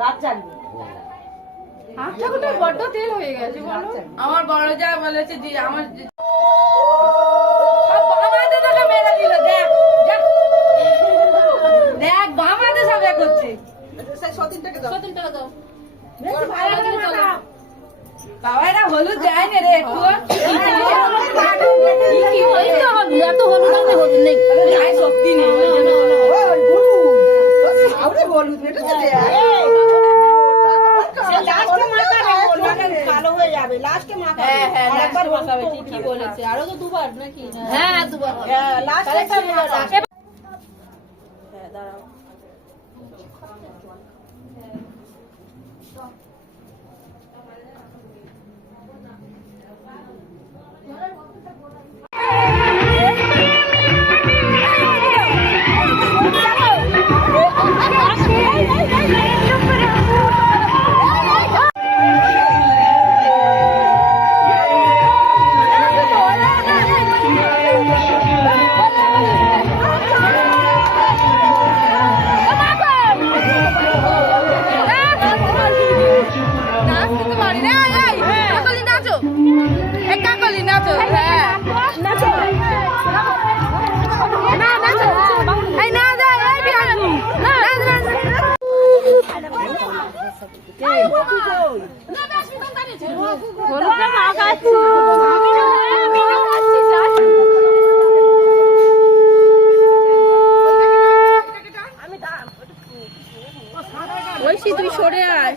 রাত জাগবে। ঠাকুরটা বড্ড তেল হয়ে গেছে বলো। আমার বড় যা বলেছে যে আমার সব বামাতে তোকে মেরে দিল। দেখ দেখ বামাতে সব এ করছে। 100 টাকা দাও। 100 টাকা দাও। বাবা এরা হলুদ দেয় না রে একটু। কি হয়েছে আমার এত হলুদ আছে হলুদ নেই। আরে সত্যি নেই। ওই গুরু আরে হলুদ এটা তো দে। লাস্টে মাখাবে কালো হয়ে যাবে। লাস্টে মাখাবে। হ্যাঁ একবার মাখাবে ঠিকই বলেছে। আরো তো দুবার নাকি? হ্যাঁ দুবার। লাস্টে হ্যাঁ দাঁড়াও। ঐশী তুই সরে আয়।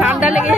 ঠান্ডা লেগে